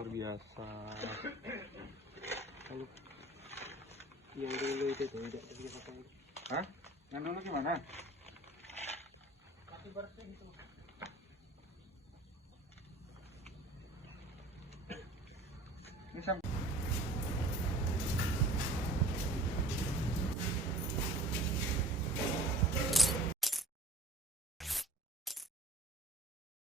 luar biasa. Lalu yang dulu itu tuh tidak dipakai. Hah? Yang dulu gimana? Masih bersih itu.